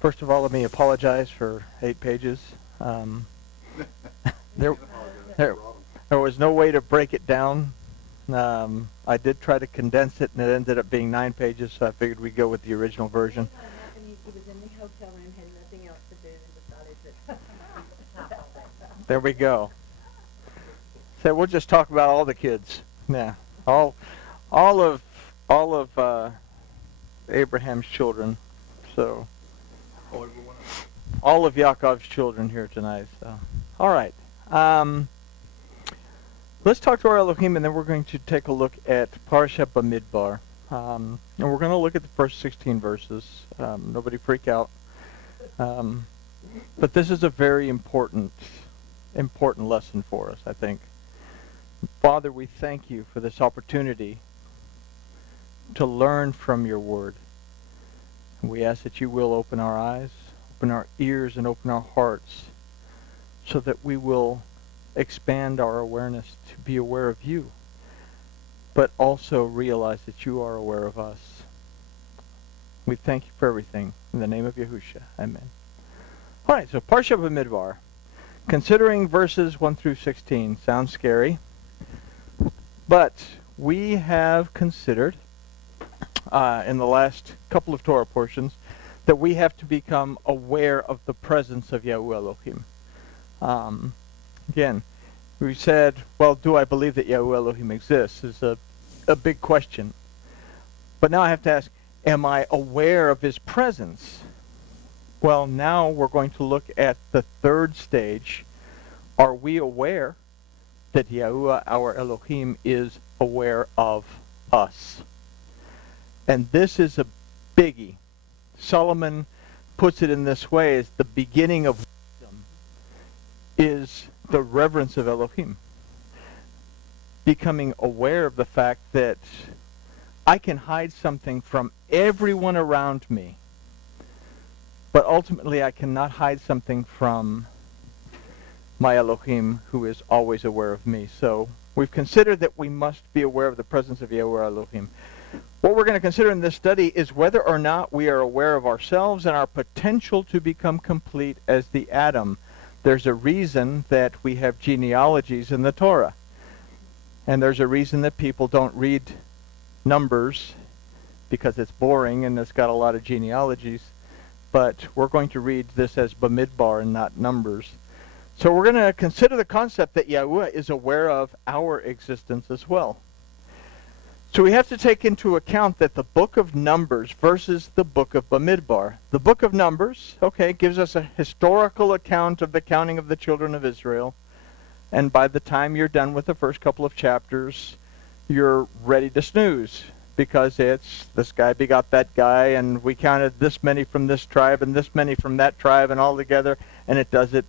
First of all, let me apologize for 8 pages. There, there, there was no way to break it down. I did try to condense it, and it ended up being 9 pages, so I figured we'd go with the original version. He was in the hotel room, had nothing else to do, and decided to... There we go. So we'll just talk about all the kids. Yeah, all of Abraham's children. So all of Yaakov's children here tonight. So all right. Let's talk to our Elohim, and then we're going to take a look at Parsha Bamidbar. And we're going to look at the first 16 verses. Nobody freak out. But this is a very important lesson for us, I think. Father, we thank you for this opportunity to learn from your word. We ask that you will open our eyes, open our ears, and open our hearts so that we will expand our awareness to be aware of you, but also realize that you are aware of us. We thank you for everything. In the name of Yahusha. Amen. All right, so Parsha Bamidbar. Considering verses 1 through 16 sounds scary, but we have considered in the last couple of Torah portions that we have to become aware of the presence of Yahuwah Elohim. Again, we said, well, do I believe that Yahuwah Elohim exists is a big question. But now I have to ask, am I aware of his presence? Well, now we're going to look at the third stage. Are we aware that Yahuwah, our Elohim, is aware of us? And this is a biggie. Solomon puts it in this way, as the beginning of wisdom is the reverence of Elohim. Becoming aware of the fact that I can hide something from everyone around me, but ultimately I cannot hide something from my Elohim, who is always aware of me. So we've considered that we must be aware of the presence of Yahuwah Elohim. What we're going to consider in this study is whether or not we are aware of ourselves and our potential to become complete as the Adam. There's a reason that we have genealogies in the Torah. And there's a reason that people don't read Numbers, because it's boring and it's got a lot of genealogies. But we're going to read this as Bamidbar and not Numbers. So we're going to consider the concept that Yahuwah is aware of our existence as well. So we have to take into account that the book of Numbers versus the book of Bamidbar. The book of Numbers, okay, gives us a historical account of the counting of the children of Israel. And by the time you're done with the first couple of chapters, you're ready to snooze, because it's this guy begot that guy, and we counted this many from this tribe and this many from that tribe, and all together, and it does it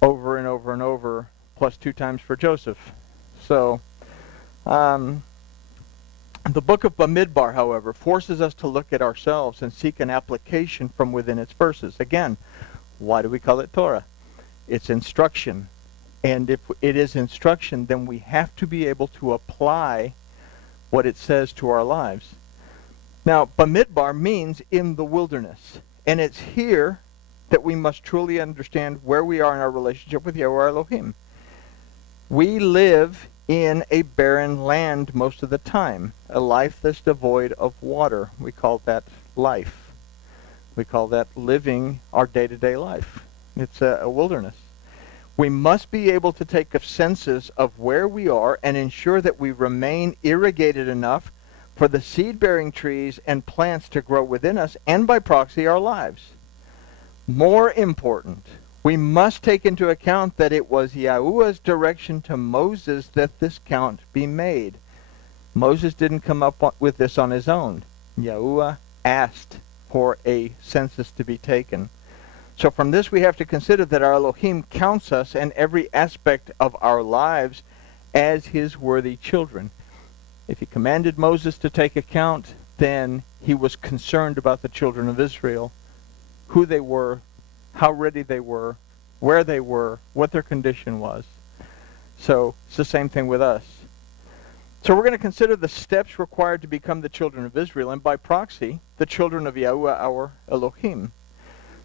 over and over and over, plus 2 times for Joseph. So, the book of Bamidbar, however, forces us to look at ourselves and seek an application from within its verses. Again, why do we call it Torah? It's instruction. And if it is instruction, then we have to be able to apply what it says to our lives. Now, Bamidbar means in the wilderness. And it's here that we must truly understand where we are in our relationship with Yahuwah Elohim. We live in a barren land most of the time, a life that's devoid of water. We call that life. We call that living our day-to-day life. It's a wilderness. We must be able to take a census of where we are and ensure that we remain irrigated enough for the seed-bearing trees and plants to grow within us and by proxy our lives. More important, we must take into account that it was Yahuwah's direction to Moses that this count be made. Moses didn't come up with this on his own. Yahuwah asked for a census to be taken. So from this we have to consider that our Elohim counts us and every aspect of our lives as his worthy children. If he commanded Moses to take account, then he was concerned about the children of Israel, who they were, how ready they were, where they were, what their condition was. So it's the same thing with us. So we're going to consider the steps required to become the children of Israel, and by proxy, the children of Yahuwah, our Elohim.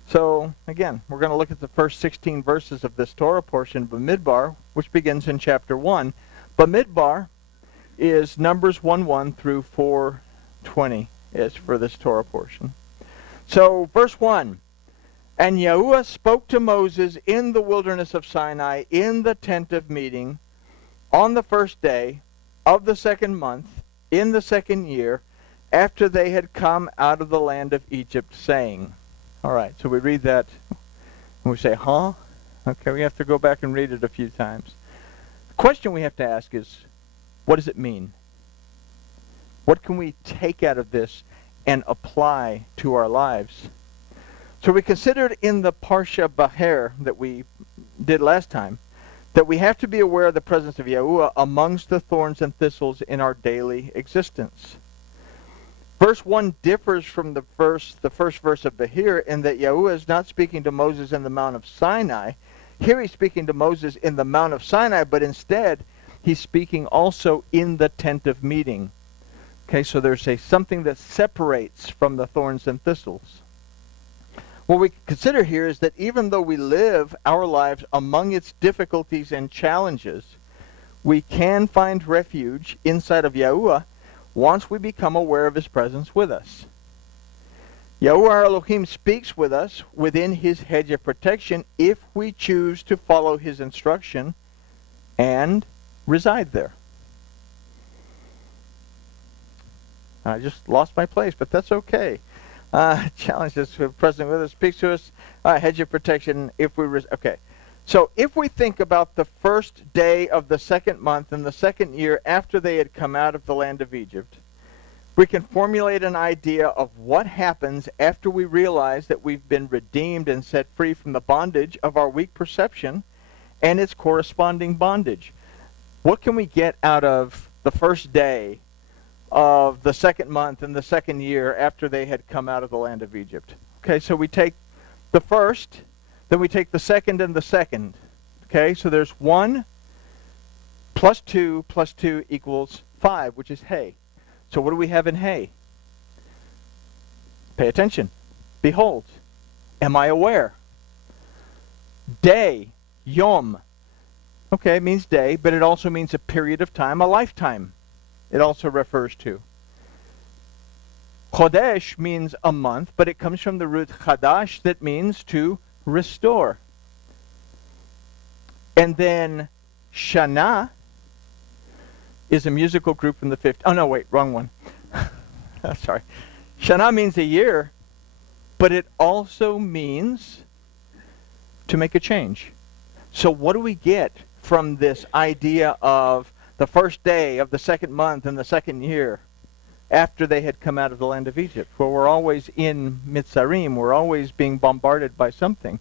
So, again, we're going to look at the first 16 verses of this Torah portion of Bamidbar, which begins in chapter 1. Bamidbar is Numbers 1:1 through 4:20 is for this Torah portion. So, verse 1. And Yahuwah spoke to Moses in the wilderness of Sinai in the tent of meeting on the first day of the second month in the second year after they had come out of the land of Egypt, saying. All right, so we read that and we say, huh? Okay, we have to go back and read it a few times. The question we have to ask is, what does it mean? What can we take out of this and apply to our lives? So we considered in the Parsha Baher that we did last time that we have to be aware of the presence of Yahuwah amongst the thorns and thistles in our daily existence. Verse 1 differs from the first verse of Bahir in that Yahuwah is not speaking to Moses in the Mount of Sinai. Here he's speaking to Moses in the Mount of Sinai, but instead he's speaking also in the tent of meeting. Okay, so there's something that separates from the thorns and thistles. What we consider here is that even though we live our lives among its difficulties and challenges, we can find refuge inside of Yahuwah once we become aware of his presence with us. Yahuwah Elohim speaks with us within his hedge of protection if we choose to follow his instruction and reside there. I just lost my place, but that's okay. Challenge is present with us, speaks to us, hedge of protection if we... Okay. So if we think about the first day of the second month in the second year after they had come out of the land of Egypt, we can formulate an idea of what happens after we realize that we've been redeemed and set free from the bondage of our weak perception and its corresponding bondage. What can we get out of the first day of the second month in the second year after they had come out of the land of Egypt? Okay, so we take the first, then we take the second and the second. Okay, so there's 1 plus 2 equals 5, which is Hey. So what do we have in Hey? Pay attention. Behold. Am I aware? Day. Yom. Okay, it means day, but it also means a period of time, a lifetime. It also refers to. Chodesh means a month, but it comes from the root chadash that means to restore. And then Shana is a musical group from the 50s. Oh, no, wait, wrong one. Sorry. Shana means a year, but it also means to make a change. So what do we get from this idea of the first day of the second month in the second year after they had come out of the land of Egypt? Well, we're always in Mitzarim. We're always being bombarded by something.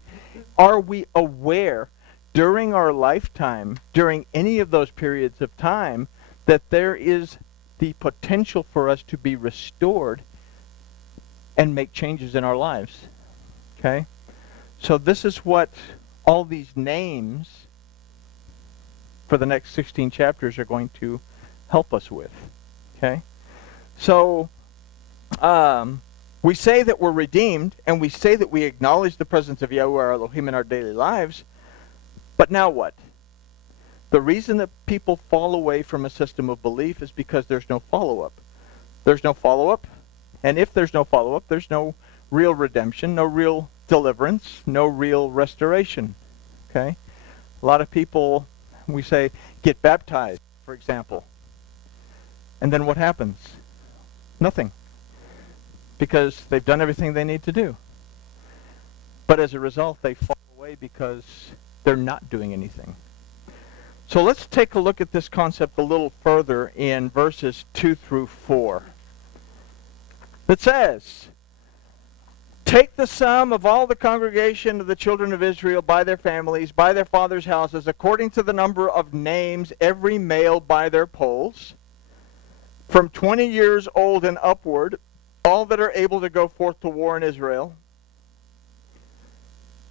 Are we aware during our lifetime, during any of those periods of time, that there is the potential for us to be restored and make changes in our lives? Okay? So this is what all these names for the next 16 chapters are going to help us with. Okay? So we say that we're redeemed, and we say that we acknowledge the presence of Yahuwah Elohim in our daily lives, but now what? The reason that people fall away from a system of belief is because there's no follow-up. There's no follow-up, and if there's no follow-up, there's no real redemption, no real deliverance, no real restoration. Okay? A lot of people, we say, get baptized, for example. And then what happens? Nothing. Because they've done everything they need to do. But as a result, they fall away because they're not doing anything. So let's take a look at this concept a little further in verses 2 through 4. It says, take the sum of all the congregation of the children of Israel by their families, by their fathers' houses, according to the number of names, every male by their polls, from 20 years old and upward, all that are able to go forth to war in Israel.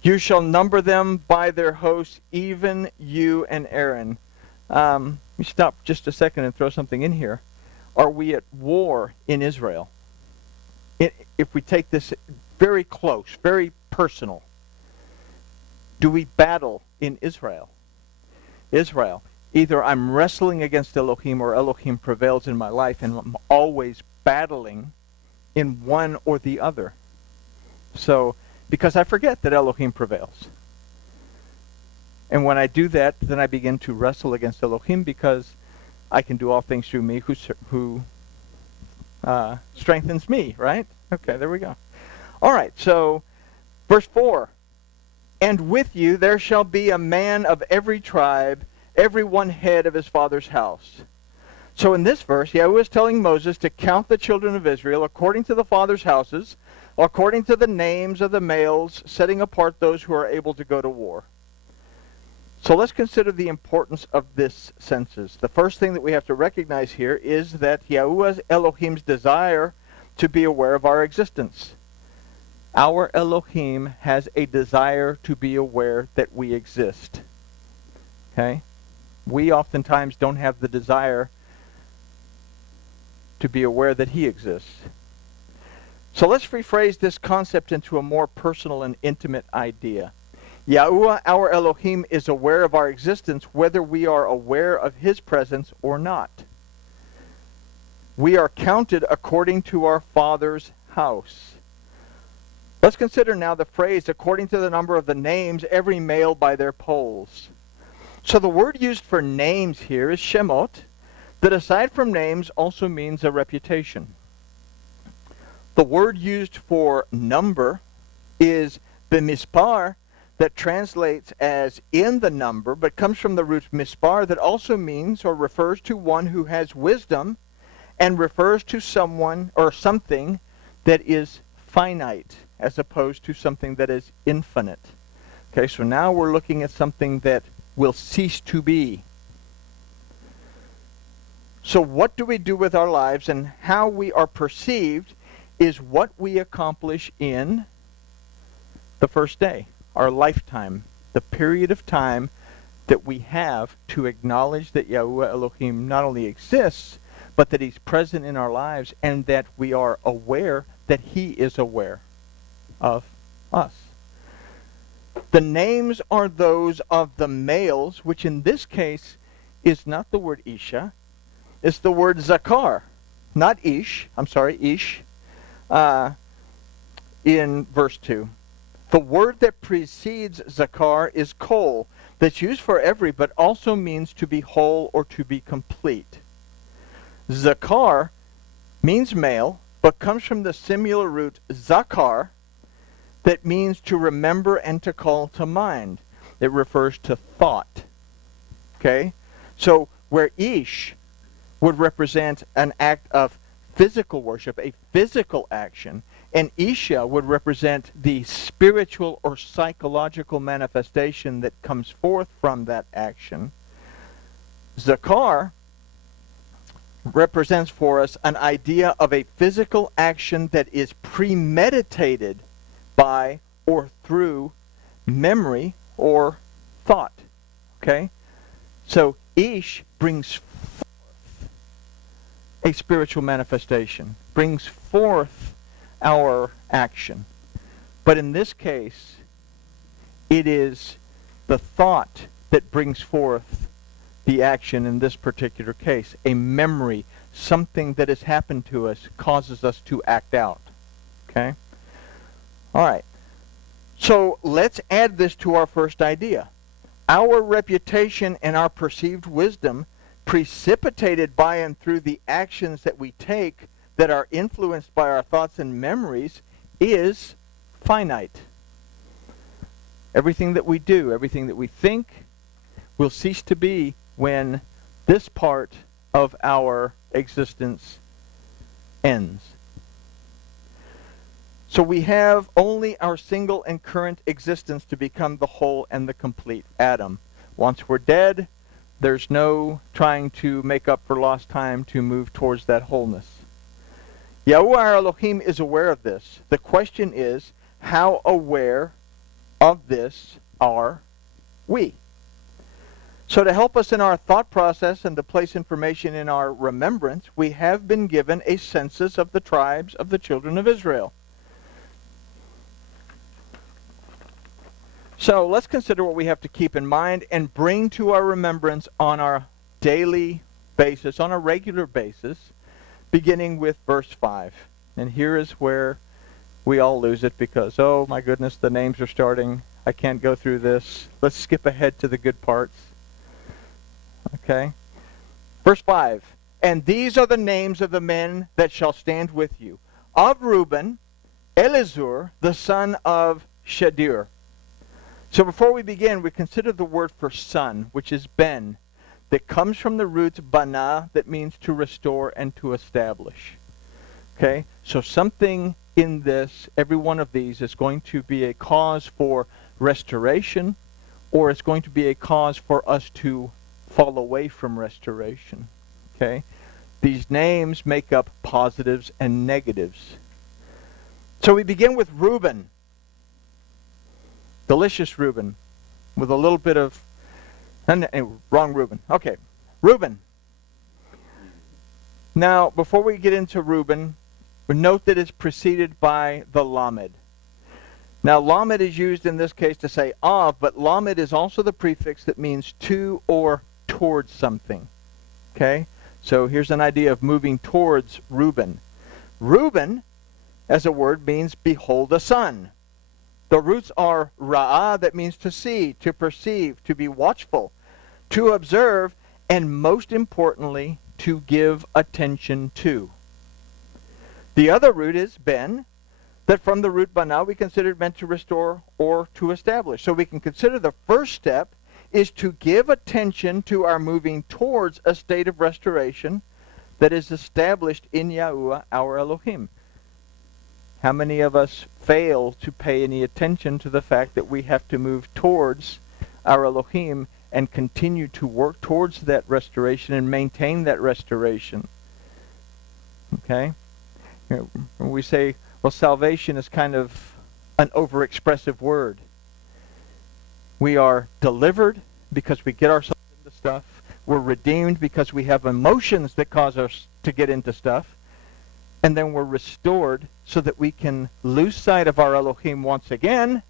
You shall number them by their hosts, even you and Aaron. Let me stop just a second and throw something in here. Are we at war in Israel? If we take this very close, very personal. Do we battle in Israel? Israel. Either I'm wrestling against Elohim or Elohim prevails in my life, and I'm always battling in one or the other. So, because I forget that Elohim prevails. And when I do that, then I begin to wrestle against Elohim, because I can do all things through me who strengthens me, right? Okay, there we go. All right, so verse 4. And with you there shall be a man of every tribe, every one head of his father's house. So in this verse, Yahweh is telling Moses to count the children of Israel according to the father's houses, according to the names of the males, setting apart those who are able to go to war. So let's consider the importance of this census. The first thing that we have to recognize here is that Yahweh Elohim's desire to be aware of our existence. Our Elohim has a desire to be aware that we exist. Okay? We oftentimes don't have the desire to be aware that he exists. So let's rephrase this concept into a more personal and intimate idea. Yahuwah, our Elohim, is aware of our existence whether we are aware of his presence or not. We are counted according to our Father's house. Let's consider now the phrase, according to the number of the names, every male by their polls. So the word used for names here is shemot, that aside from names also means a reputation. The word used for number is b'mispar, that translates as in the number, but comes from the root mispar, that also means or refers to one who has wisdom, and refers to someone or something that is finite, as opposed to something that is infinite. Okay, so now we're looking at something that will cease to be. So what do we do with our lives, and how we are perceived is what we accomplish in the first day, our lifetime, the period of time that we have to acknowledge that Yahuwah Elohim not only exists, but that he's present in our lives, and that we are aware that he is aware of us. The names are those of the males, which in this case is not the word Isha, it's the word Zakar, not Ish, Ish, in verse 2. The word that precedes Zakar is kol, that's used for every, but also means to be whole or to be complete. Zakar means male, but comes from the similar root zakar, that means to remember and to call to mind. It refers to thought. Okay? So where Ish would represent an act of physical worship, a physical action, and Isha would represent the spiritual or psychological manifestation that comes forth from that action, Zakar represents for us an idea of a physical action that is premeditated by or through memory or thought. Okay? So Ish brings forth a spiritual manifestation, brings forth our action. But in this case, it is the thought that brings forth the action in this particular case. A memory, something that has happened to us, causes us to act out. Okay? All right. So let's add this to our first idea. Our reputation and our perceived wisdom, precipitated by and through the actions that we take that are influenced by our thoughts and memories, is finite. Everything that we do, everything that we think, will cease to be when this part of our existence ends. So we have only our single and current existence to become the whole and the complete Adam. Once we're dead, there's no trying to make up for lost time to move towards that wholeness. Yahuwah our Elohim is aware of this. The question is, how aware of this are we? So to help us in our thought process and to place information in our remembrance, we have been given a census of the tribes of the children of Israel. So let's consider what we have to keep in mind and bring to our remembrance on our daily basis, on a regular basis, beginning with verse 5. And here is where we all lose it because, oh my goodness, the names are starting. I can't go through this. Let's skip ahead to the good parts. Okay. Verse 5. And these are the names of the men that shall stand with you. Of Reuben, Elizur, the son of Shedeur. So before we begin, we consider the word for son, which is ben, that comes from the root bana, that means to restore and to establish. Okay? So something in this, every one of these, is going to be a cause for restoration, or it's going to be a cause for us to fall away from restoration. Okay? These names make up positives and negatives. So we begin with Reuben. Delicious Reuben. With a little bit of... wrong Reuben. Okay. Reuben. Now, before we get into Reuben, note that it's preceded by the Lamed. Now, Lamed is used in this case to say of, but Lamed is also the prefix that means to or towards something. Okay? So here's an idea of moving towards Reuben. Reuben, as a word, means behold a son. The roots are ra'ah, that means to see, to perceive, to be watchful, to observe, and most importantly, to give attention to. The other root is ben, that from the root bana we considered meant to restore or to establish. So we can consider the first step is to give attention to our moving towards a state of restoration that is established in Yahuwah, our Elohim. How many of us fail to pay any attention to the fact that we have to move towards our Elohim and continue to work towards that restoration and maintain that restoration? Okay? When we say, well, salvation is kind of an overexpressive word. We are delivered because we get ourselves into stuff. We're redeemed because we have emotions that cause us to get into stuff. And then we're restored so that we can lose sight of our Elohim once again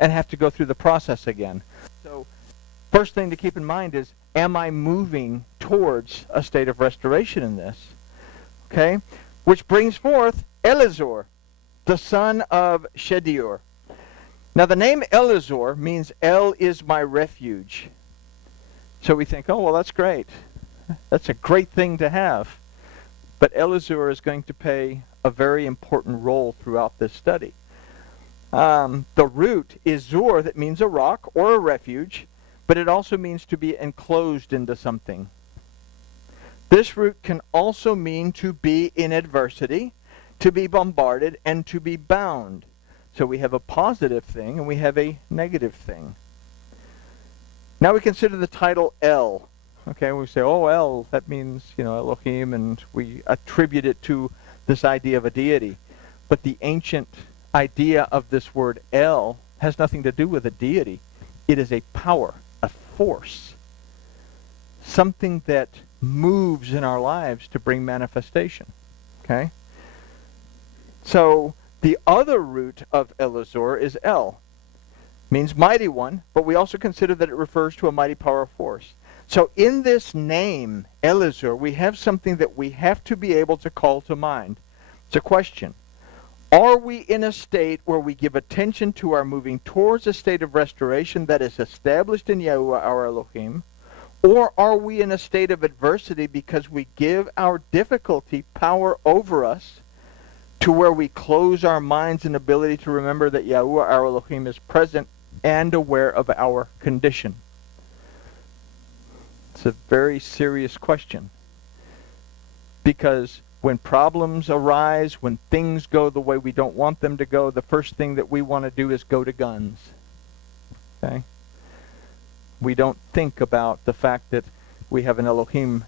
and have to go through the process again. So first thing to keep in mind is, am I moving towards a state of restoration in this? Okay? Which brings forth Elizur, the son of Shedeur. Now the name Elizur means El is my refuge. So we think, oh, well, that's great. That's a great thing to have. But Elizur is going to play a very important role throughout this study. The root is zur, that means a rock or a refuge, but it also means to be enclosed into something. This root can also mean to be in adversity, to be bombarded, and to be bound. So we have a positive thing and we have a negative thing. Now we consider the title El. Okay, we say, oh, El, that means, Elohim, and we attribute it to this idea of a deity. But the ancient idea of this word El has nothing to do with a deity. It is a power, a force, something that moves in our lives to bring manifestation. Okay? So the other root of Elizur is El. Means mighty one, but we also consider that it refers to a mighty power or force. So in this name, Elizur, we have something that we have to be able to call to mind. It's a question. Are we in a state where we give attention to our moving towards a state of restoration that is established in Yahuwah, our Elohim? Or are we in a state of adversity because we give our difficulty power over us to where we close our minds and ability to remember that Yahuwah, our Elohim, is present and aware of our condition? It's a very serious question. Because when problems arise, when things go the way we don't want them to go, the first thing that we want to do is go to guns. Okay? We don't think about the fact that we have an Elohim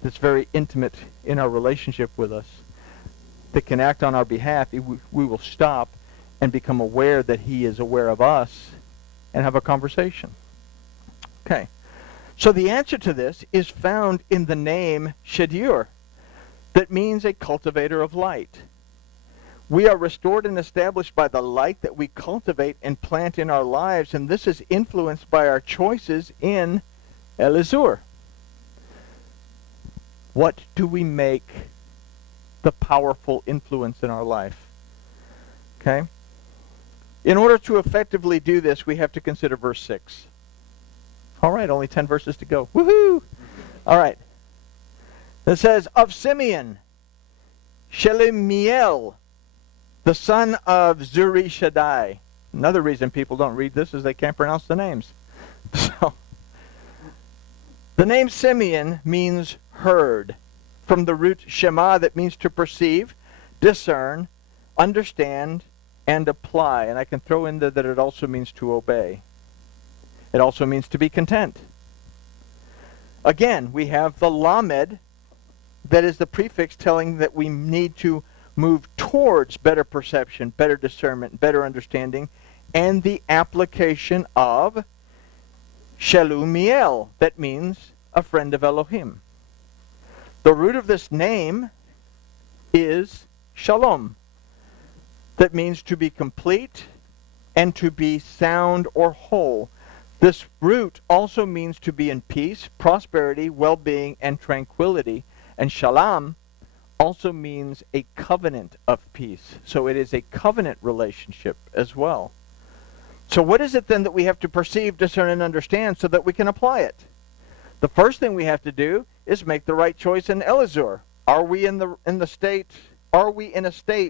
that's very intimate in our relationship with us, that can act on our behalf. We will stop and become aware that he is aware of us and have a conversation. Okay. So the answer to this is found in the name Shedeur, that means a cultivator of light. We are restored and established by the light that we cultivate and plant in our lives, and this is influenced by our choices in Elazur. What do we make the powerful influence in our life? Okay? In order to effectively do this, we have to consider verse 6. All right, only 10 verses to go. Woohoo! All right. It says, of Simeon, Shelemiel, the son of Zurishaddai. Another reason people don't read this is they can't pronounce the names. So, the name Simeon means heard, from the root Shema that means to perceive, discern, understand, and apply. And I can throw in there that it also means to obey. It also means to be content. Again, we have the Lamed, that is the prefix telling that we need to move towards better perception, better discernment, better understanding, and the application of Shelumiel, that means a friend of Elohim. The root of this name is Shalom, that means to be complete and to be sound or whole. This root also means to be in peace, prosperity, well-being, and tranquility. And Shalom also means a covenant of peace. So it is a covenant relationship as well. So what is it then that we have to perceive, discern, and understand so that we can apply it? The first thing we have to do is make the right choice in Elazur. Are we in a state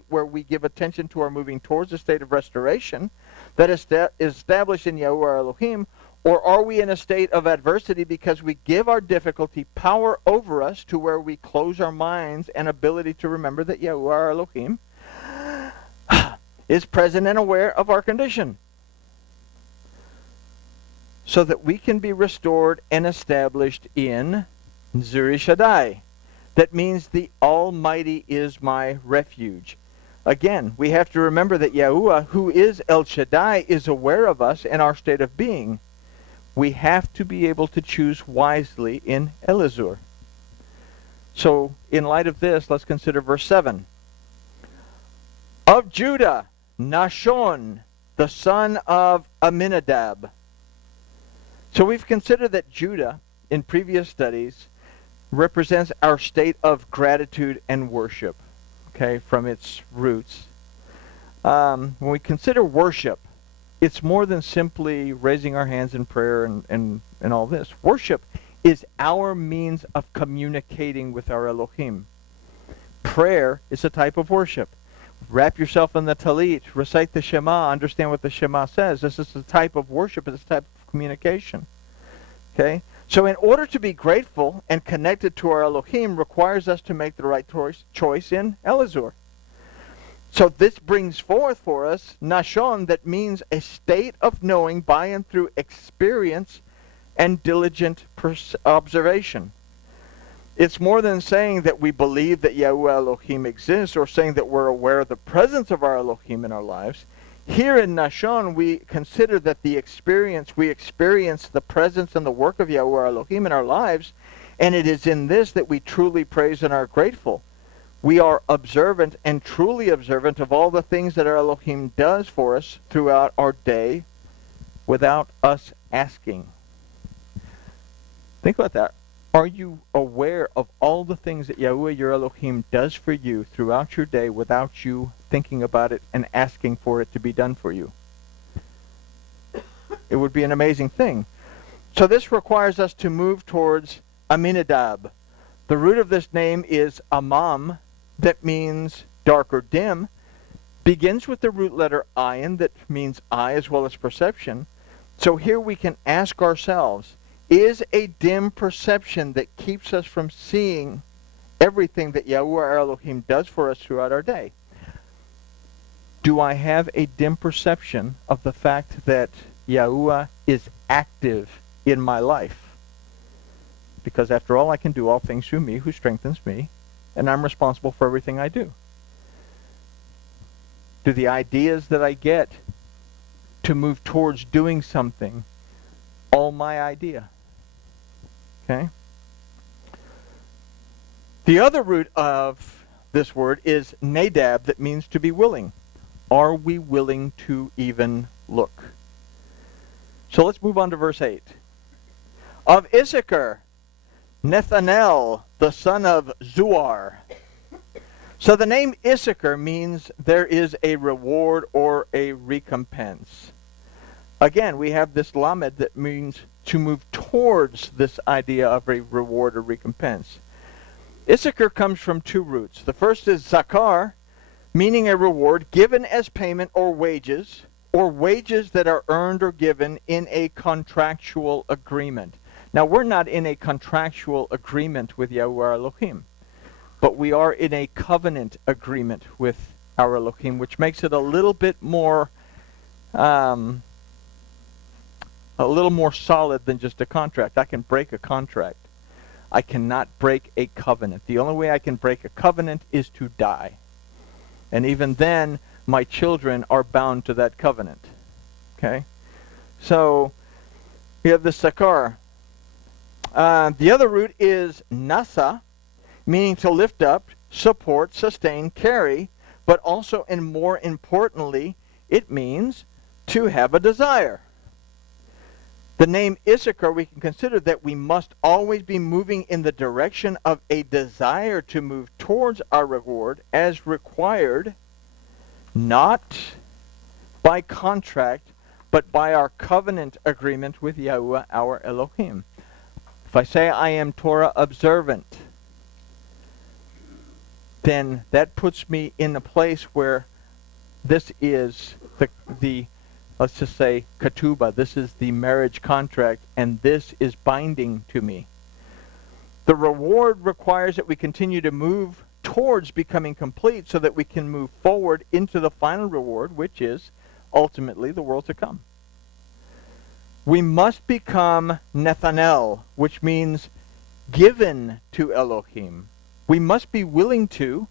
where we give attention to our moving towards a state of restoration that is established in Yahuwah Elohim, or are we in a state of adversity because we give our difficulty power over us to where we close our minds and ability to remember that Yahuwah Elohim is present and aware of our condition, so that we can be restored and established in Zurishaddai. That means the Almighty is my refuge. Again, we have to remember that Yahuwah, who is El Shaddai, is aware of us and our state of being. We have to be able to choose wisely in Elazur. So, in light of this, let's consider verse 7. Of Judah, Nashon, the son of Aminadab. So we've considered that Judah, in previous studies, represents our state of gratitude and worship, okay, from its roots. When we consider worship, it's more than simply raising our hands in prayer and all this. Worship is our means of communicating with our Elohim. Prayer is a type of worship. Wrap yourself in the talit, recite the Shema, understand what the Shema says. This is a type of worship, it's a type of communication. Okay? So in order to be grateful and connected to our Elohim requires us to make the right choice in Elazur. So this brings forth for us Nashon, that means a state of knowing by and through experience and diligent observation. It's more than saying that we believe that Yahuwah Elohim exists or saying that we're aware of the presence of our Elohim in our lives. Here in Nashon, we consider that we experience the presence and the work of Yahuwah Elohim in our lives, and it is in this that we truly praise and are grateful. We are observant and truly observant of all the things that our Elohim does for us throughout our day without us asking. Think about that. Are you aware of all the things that Yahuwah your Elohim does for you throughout your day without you thinking about it and asking for it to be done for you? It would be an amazing thing. So this requires us to move towards Aminadab. The root of this name is Amam, that means dark or dim. Begins with the root letter ayin, that means eye as well as perception. So here we can ask ourselves, is a dim perception that keeps us from seeing everything that Yahuwah our Elohim does for us throughout our day? Do I have a dim perception of the fact that Yahuwah is active in my life? Because after all, I can do all things through me who strengthens me, and I'm responsible for everything I do. Do the ideas that I get to move towards doing something all my idea? Okay? The other root of this word is nadab, that means to be willing. Are we willing to even look? So let's move on to verse 8. Of Issachar, Nethanel, the son of Zuar. So the name Issachar means there is a reward or a recompense. Again, we have this lamed that means to move towards this idea of a reward or recompense. Issachar comes from two roots. The first is zakar, meaning a reward given as payment or wages that are earned or given in a contractual agreement. Now, we're not in a contractual agreement with Yahuwah Elohim, but we are in a covenant agreement with our Elohim, which makes it a little bit more solid than just a contract. I can break a contract. I cannot break a covenant. The only way I can break a covenant is to die. And even then, my children are bound to that covenant. Okay? So, we have the sakar. The other root is nasa, meaning to lift up, support, sustain, carry, but also, and more importantly, it means to have a desire. The name Issachar, we can consider that we must always be moving in the direction of a desire to move towards our reward as required, not by contract, but by our covenant agreement with Yahuwah, our Elohim. If I say I am Torah observant, then that puts me in a place where this is the let's just say ketubah, this is the marriage contract, and this is binding to me. The reward requires that we continue to move towards becoming complete so that we can move forward into the final reward, which is ultimately the world to come. We must become Nethanel, which means given to Elohim. We must be willing to,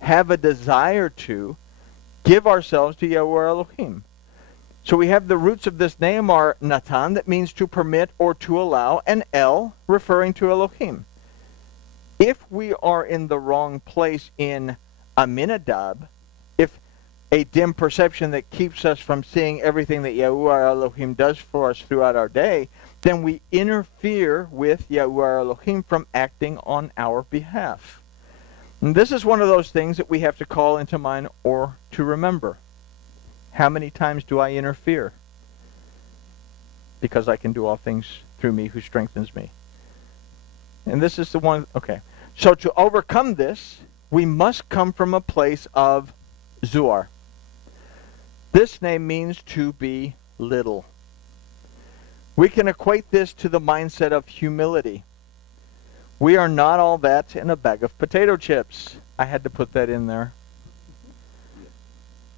have a desire to, give ourselves to Yahuwah Elohim. So we have the roots of this name are Natan, that means to permit or to allow, and El, referring to Elohim. If we are in the wrong place in Aminadab, if a dim perception that keeps us from seeing everything that Yahuwah Elohim does for us throughout our day, then we interfere with Yahuwah Elohim from acting on our behalf. And this is one of those things that we have to call into mind or to remember. How many times do I interfere? Because I can do all things through me who strengthens me. And this is the one, okay. So to overcome this, we must come from a place of Zuar. This name means to be little. We can equate this to the mindset of humility. We are not all that in a bag of potato chips. I had to put that in there.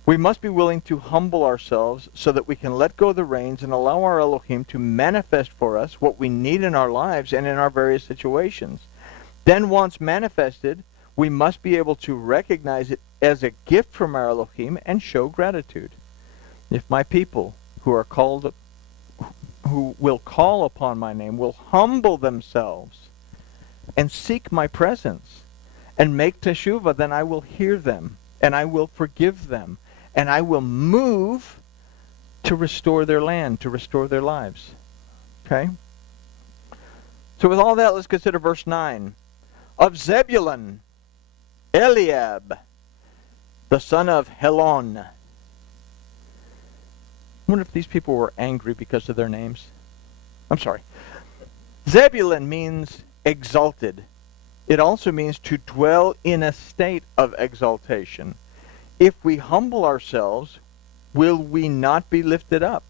We must be willing to humble ourselves so that we can let go of the reins and allow our Elohim to manifest for us what we need in our lives and in our various situations. Then once manifested, we must be able to recognize it as a gift from our Elohim and show gratitude. If my people who are called, who will call upon my name, will humble themselves and seek my presence and make teshuvah, then I will hear them and I will forgive them. And I will move to restore their land, to restore their lives. Okay? So with all that, let's consider verse 9. Of Zebulun, Eliab, the son of Helon. I wonder if these people were angry because of their names. I'm sorry. Zebulun means exalted. It also means to dwell in a state of exaltation. If we humble ourselves, will we not be lifted up?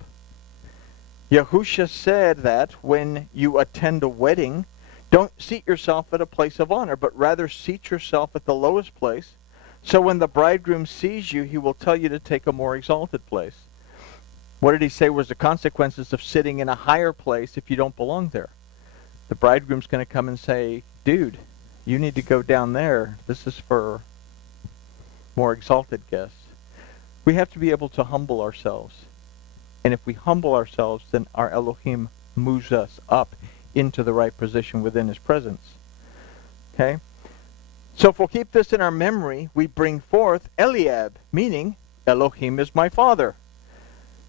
Yahusha said that when you attend a wedding, don't seat yourself at a place of honor, but rather seat yourself at the lowest place, so when the bridegroom sees you, he will tell you to take a more exalted place. What did he say was the consequences of sitting in a higher place if you don't belong there? The bridegroom's going to come and say, dude, you need to go down there. This is for more exalted guests. We have to be able to humble ourselves. And if we humble ourselves, then our Elohim moves us up into the right position within his presence. Okay? So if we'll keep this in our memory, we bring forth Eliab, meaning Elohim is my Father.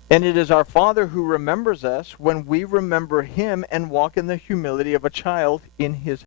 And it is our Father who remembers us when we remember him and walk in the humility of a child in his